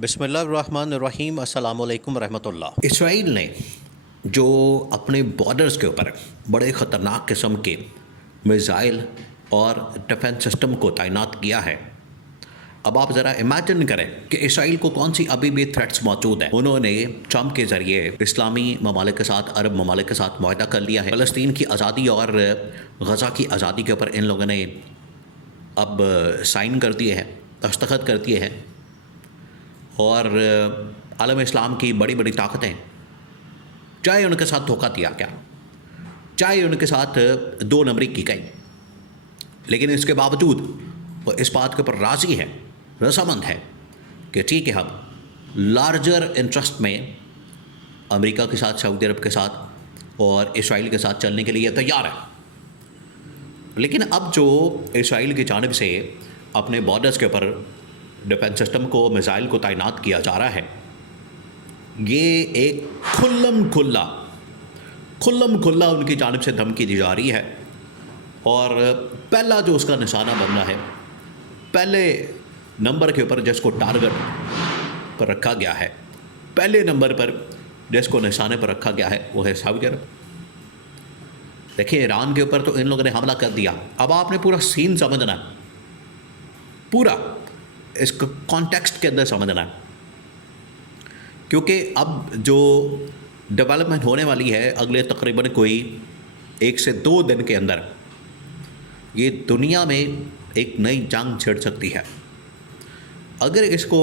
बिस्मिल्लाहिर्रहमानिर्रहीम अस्सलामुअलैकुम रहमतुल्लाह। इसराइल ने जो अपने बॉर्डर्स के ऊपर बड़े ख़तरनाक किस्म के मिज़ाइल और डिफेंस सिस्टम को तैनात किया है। अब आप ज़रा इमेजिन करें कि इसराइल को कौन सी अभी भी थ्रेट्स मौजूद हैं। उन्होंने ट्रम्प के ज़रिए इस्लामी ममालिक के साथ, अरब ममालिक के साथ मुआहदा कर लिया है। फ़लस्तीन की आज़ादी और गज़ा की आज़ादी के ऊपर इन लोगों ने अब साइन कर दिए हैं, दस्तखत कर दिए हैं। और आलम इस्लाम की बड़ी बड़ी ताकतें, चाहे उनके साथ धोखा दिया गया, चाहे उनके साथ दो नंबरी की गई, लेकिन इसके बावजूद वो इस बात के ऊपर राज़ी है, रजामंद है कि ठीक है, हम लार्जर इंटरेस्ट में अमेरिका के साथ, सऊदी अरब के साथ और इसराइल के साथ चलने के लिए तैयार है। लेकिन अब जो इसराइल की जानिब से अपने बॉर्डर्स के ऊपर डिफेंस सिस्टम को, मिसाइल को तैनात किया जा रहा है, ये एक खुल्लम खुल्ला उनकी जानिब से धमकी दी जा रही है। और पहला जो उसका निशाना बनना है, पहले नंबर के ऊपर जिसको टारगेट पर रखा गया है, पहले नंबर पर जिसको निशाने पर रखा गया है, वो है सऊदी अरब। देखिए, ईरान के ऊपर तो इन लोगों ने हमला कर दिया। अब आपने पूरा सीन समझना है, पूरा इसको कॉन्टेक्स्ट के अंदर समझना है, क्योंकि अब जो डेवलपमेंट होने वाली है अगले तकरीबन कोई 1 से 2 दिन के अंदर, ये दुनिया में एक नई जंग छिड़ सकती है। अगर इसको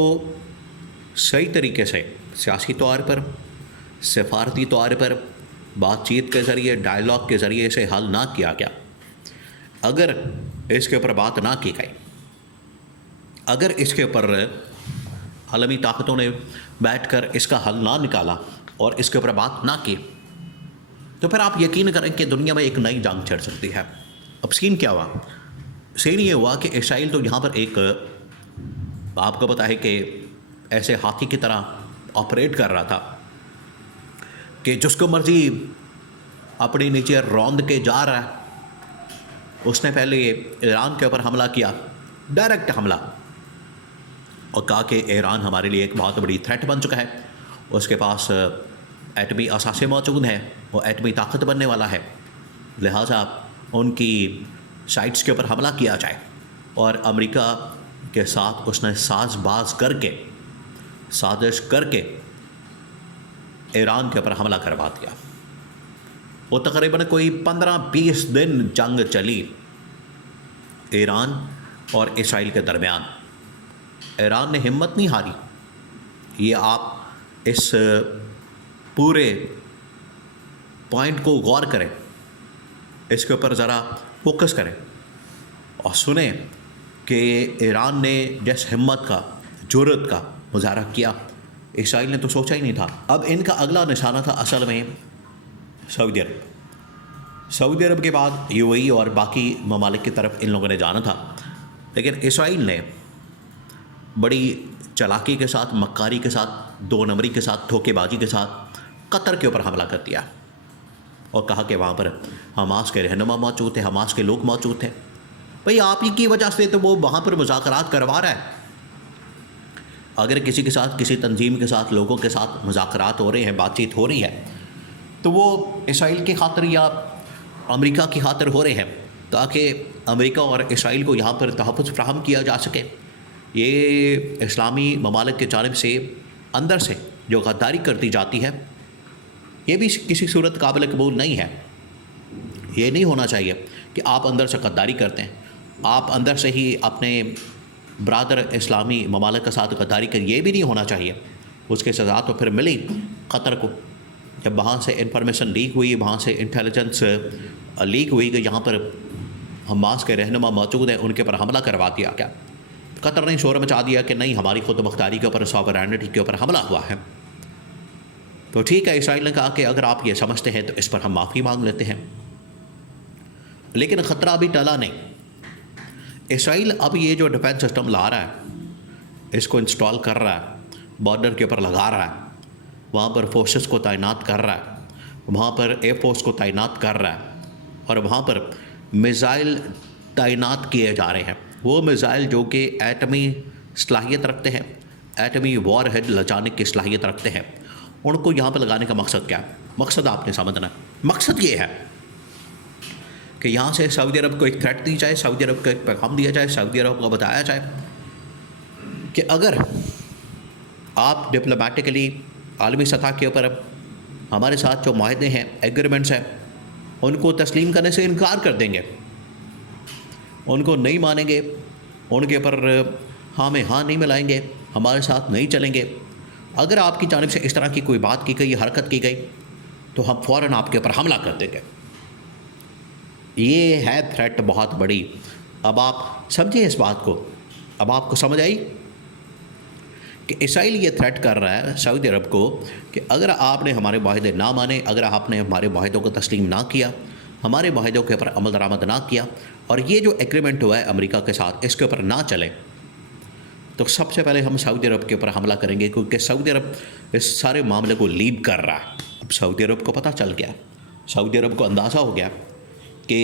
सही तरीके से सियासी तौर पर, सफारती तौर पर, बातचीत के ज़रिए, डायलॉग के ज़रिए इसे हल ना किया गया, अगर इसके ऊपर बात ना की गई, अगर इसके ऊपर आलमी ताकतों ने बैठकर इसका हल ना निकाला और इसके ऊपर बात ना की, तो फिर आप यकीन करें कि दुनिया में एक नई जंग छिड़ सकती है। अब सीन क्या हुआ? सीन ये हुआ कि इसराइल तो यहाँ पर एक, आपको पता है कि ऐसे हाथी की तरह ऑपरेट कर रहा था कि जिसको मर्जी अपने नीचे रौंद के जा रहा है। उसने पहले ईरान के ऊपर हमला किया, डायरेक्ट हमला, और कहा कि ईरान हमारे लिए एक बहुत बड़ी थ्रेट बन चुका है, उसके पास एटमी असासे मौजूद हैं, वो एटमी ताकत बनने वाला है, लिहाजा उनकी साइट्स के ऊपर हमला किया जाए। और अमेरिका के साथ उसने साजबाज करके, साजिश करके ईरान के ऊपर हमला करवा दिया। वो तकरीबन कोई 15-20 दिन जंग चली ईरान और इसराइल के दरमियान। ईरान ने हिम्मत नहीं हारी। ये आप इस पूरे पॉइंट को गौर करें, इसके ऊपर ज़रा फोकस करें और सुने कि ईरान ने जिस हिम्मत का, जुर्रत का मुजाहरा किया, इसराइल ने तो सोचा ही नहीं था। अब इनका अगला निशाना था असल में सऊदी अरब। सऊदी अरब के बाद यूएई और बाकी ममालिक की तरफ इन लोगों ने जाना था, लेकिन इसराइल ने बड़ी चालाकी के साथ, मक्कारी के साथ, 2 नंबरी के साथ, धोखेबाजी के साथ कतर के ऊपर हमला कर दिया और कहा कि वहाँ पर हमास के रहनुमा मौजूद थे, हमास के लोग मौजूद थे। भाई, आप ही की वजह से तो वो वहाँ पर मुज़ाकरात करवा रहा है। अगर किसी के साथ, किसी तंजीम के साथ, लोगों के साथ मुज़ाकरात हो रहे हैं, बातचीत हो रही है, तो वो इसराइल की खातिर या अमेरिका की खातिर हो रहे हैं, ताकि अमेरिका और इसराइल को यहाँ पर तहफ़्फ़ुज़ फ़राहम किया जा सके। ये इस्लामी ममालिक की जानिब से अंदर से जो गद्दारी कर दी जाती है, ये भी किसी सूरत काबिल कबूल नहीं है। ये नहीं होना चाहिए कि आप अंदर से गद्दारी करते हैं, आप अंदर से ही अपने ब्रादर इस्लामी ममालिक के साथ गद्दारी कर, ये भी नहीं होना चाहिए। उसके सज़ा तो फिर मिली कतर को, जब वहाँ से इंफॉर्मेशन लीक हुई, वहाँ से इंटेलिजेंस लीक हुई कि यहाँ पर हमास के रहनुमा मौजूद हैं, उनके पर हमला करवा दिया। क्या कतर ने शोर मचा दिया कि नहीं, हमारी खुद मुख्तारी के ऊपर, सॉवरेनिटी के ऊपर हमला हुआ है। तो ठीक है, इसराइल ने कहा कि अगर आप ये समझते हैं तो इस पर हम माफ़ी मांग लेते हैं। लेकिन ख़तरा अभी टला नहीं। इसराइल अब ये जो डिफेंस सिस्टम ला रहा है, इसको इंस्टॉल कर रहा है, बॉर्डर के ऊपर लगा रहा है, वहाँ पर फोर्सेस को तैनात कर रहा है, वहाँ पर एयरफोर्स को तैनात कर रहा है, और वहाँ पर मिसाइल तैनात किए जा रहे हैं। वो मिसाइल जो कि एटमी सलाहियत रखते हैं, एटमी वॉर हेड लचाने की सलाहियत रखते हैं, उनको यहाँ पर लगाने का मकसद क्या है? मकसद आपने समझना है। मकसद ये है कि यहाँ से सऊदी अरब को एक थ्रेट दी जाए, सऊदी अरब को एक पैगाम दिया जाए, सऊदी अरब को बताया जाए कि अगर आप डिप्लोमेटिकली आलमी सतह के ऊपर हमारे साथ जो माहदे हैं, एग्रीमेंट्स हैं, उनको तस्लीम करने से इनकार कर देंगे, उनको नहीं मानेंगे, उनके ऊपर हाँ में हाँ नहीं मिलाएंगे, हमारे साथ नहीं चलेंगे, अगर आपकी जानिब से इस तरह की कोई बात की गई, हरकत की गई, तो हम फ़ौरन आपके ऊपर हमला कर देंगे। ये है थ्रेट बहुत बड़ी। अब आप समझिए इस बात को। अब आपको समझ आई कि इसराइल ये थ्रेट कर रहा है सऊदी अरब को कि अगर आपने हमारे माहदे ना माने, अगर आपने हमारे माहदों को तस्लीम ना किया, हमारे माहदों के ऊपर अमल दरामद ना किया, और ये जो एग्रीमेंट हुआ है अमेरिका के साथ, इसके ऊपर ना चले, तो सबसे पहले हम सऊदी अरब के ऊपर हमला करेंगे, क्योंकि सऊदी अरब इस सारे मामले को लीड कर रहा है। अब सऊदी अरब को पता चल गया, सऊदी अरब को अंदाज़ा हो गया कि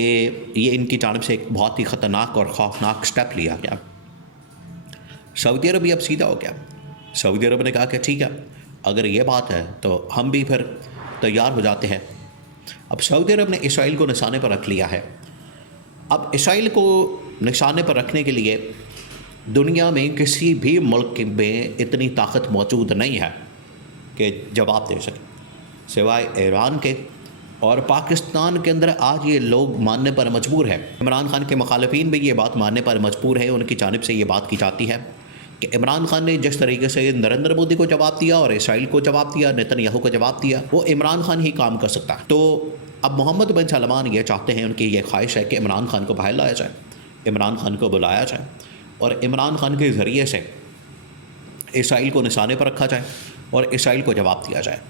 ये इनकी जानिब से एक बहुत ही ख़तरनाक और ख़ौफनाक स्टेप लिया गया। सऊदी अरब भी अब सीधा हो गया। सऊदी अरब ने कहा कि ठीक है, अगर ये बात है तो हम भी फिर तैयार हो जाते हैं। अब सऊदी अरब ने इसराइल को निशाने पर रख लिया है। अब इसराइल को निशाने पर रखने के लिए दुनिया में किसी भी मुल्क में इतनी ताकत मौजूद नहीं है कि जवाब दे सके, सिवाय ईरान के। और पाकिस्तान के अंदर आज ये लोग मानने पर मजबूर है, इमरान खान के मुखालिफिन भी ये बात मानने पर मजबूर है। उनकी जानिब से ये बात की जाती है कि इमरान खान ने जिस तरीके से नरेंद्र मोदी को जवाब दिया और इसराइल को जवाब दिया, नेतन्याहू को जवाब दिया, वो इमरान खान ही काम कर सकता है। तो अब मोहम्मद बिन सलमान ये चाहते हैं, उनकी ये ख्वाहिश है कि इमरान खान को बाहर लाया जाए, इमरान खान को बुलाया जाए और इमरान खान के ज़रिए से इसराइल को निशाने पर रखा जाए और इसराइल को जवाब दिया जाए।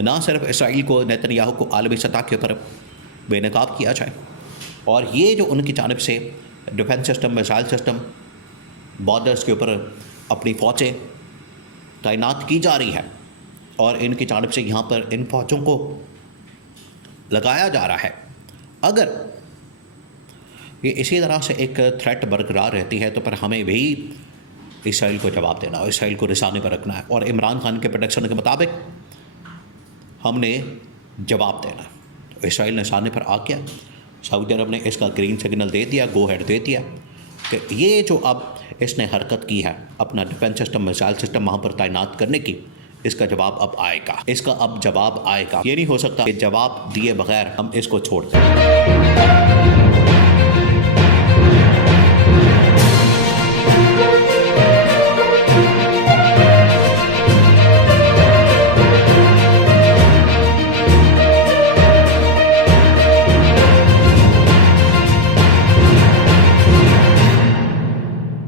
ना सिर्फ इसराइल को, नेतन्याहू को आलमी सतह के ऊपर बेनकाब किया जाए, और ये जो उनकी जानिब से defence system, missile system, borders के ऊपर अपनी फ़ौजें तैनात की जा रही है और इनकी जानिब से यहाँ पर इन फ़ौजों को लगाया जा रहा है, अगर ये इसी तरह से एक थ्रेट बरकरार रहती है तो फिर हमें भी इसराइल को जवाब देना और इसराइल को निशाने पर रखना है और इमरान खान के प्रोटेक्शन के मुताबिक हमने जवाब देना। तो इसराइल निशाने पर आ गया, सऊदी अरब ने इसका ग्रीन सिग्नल दे दिया, गो हेड दे दिया कि ये जो अब इसने हरकत की है अपना डिफेंस सिस्टम, मिसाइल सिस्टम वहाँ पर तैनात करने की, इसका जवाब अब आएगा, इसका अब जवाब आएगा। ये नहीं हो सकता कि जवाब दिए बगैर हम इसको छोड़ दें।